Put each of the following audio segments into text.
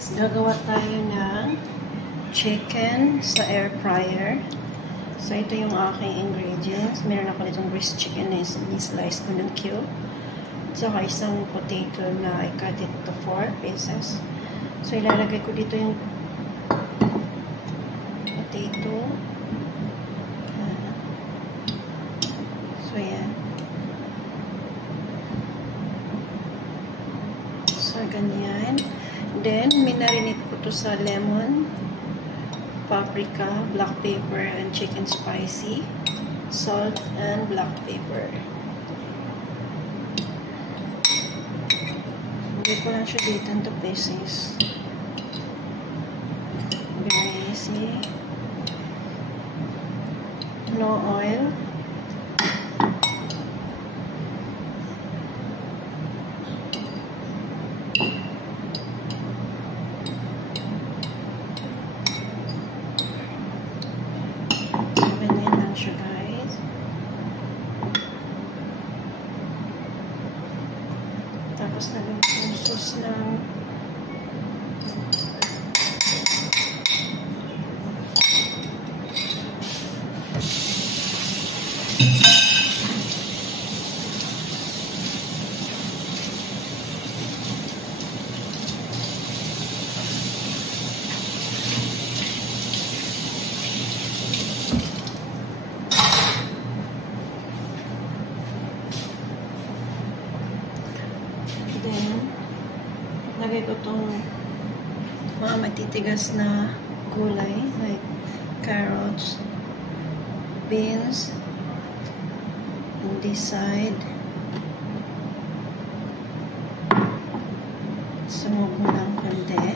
guys, gagawa tayo ng chicken sa air fryer. So, ito yung aking ingredients. Meron ako nitong breast chicken na slice ko ng cube. Saka isang potato na I cut it to 4 pieces. So, ilalagay ko dito yung potato. So, yan. So, ganyan. Then, minarinate ko to sa lemon, paprika, black pepper, and chicken spicy, salt, and black pepper. Hindi ko lang siya dito into pieces. Very easy. No oil. Siya guys. Tapos lagyan ko yung sauce ng then, lagay ko itong mga matitigas na gulay like carrots, beans on this side. Sumog mo lang konti.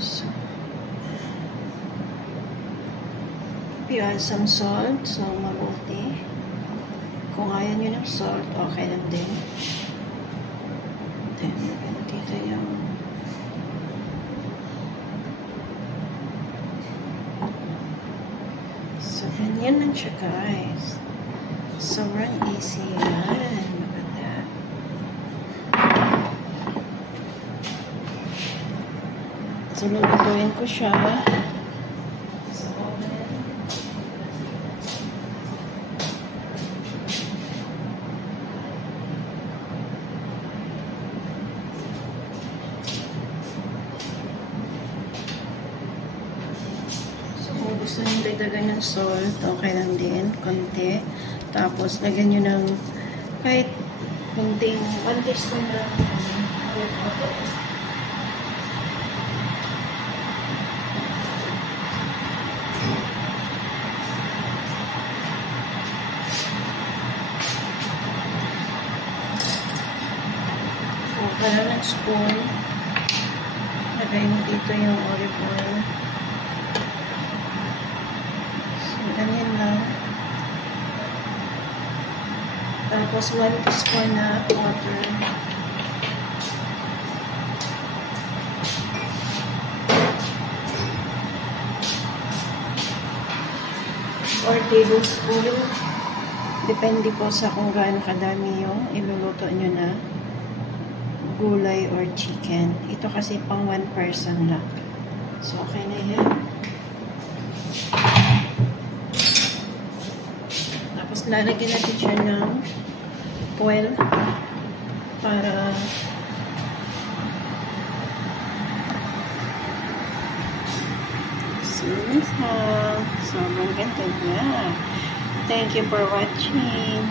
So, if you add some salt, so mabuti. Kung ayaw nyo ng salt, okay lang din. Then, lagyan dito yung so, ganyan lang siya guys. Sobrang easy yan. Maganda. So, lulutuin ko siya. Gusto nyo dagdagan ng salt, okay lang din, konti. Tapos, lagyan nyo ng kahit konting 1 teaspoon na para ng spoon. Lagay mo dito yung olive oil. Ganyan lang. Tapos 1 teaspoon na water. Or tablespoon. Depende po sa kung gaano kadami yung iluluto nyo na gulay or chicken. Ito kasi pang 1 person lang. So, okay na yan. Tapos, lalagyan natin siya ng foil para sobrang ganda niya. Thank you for watching.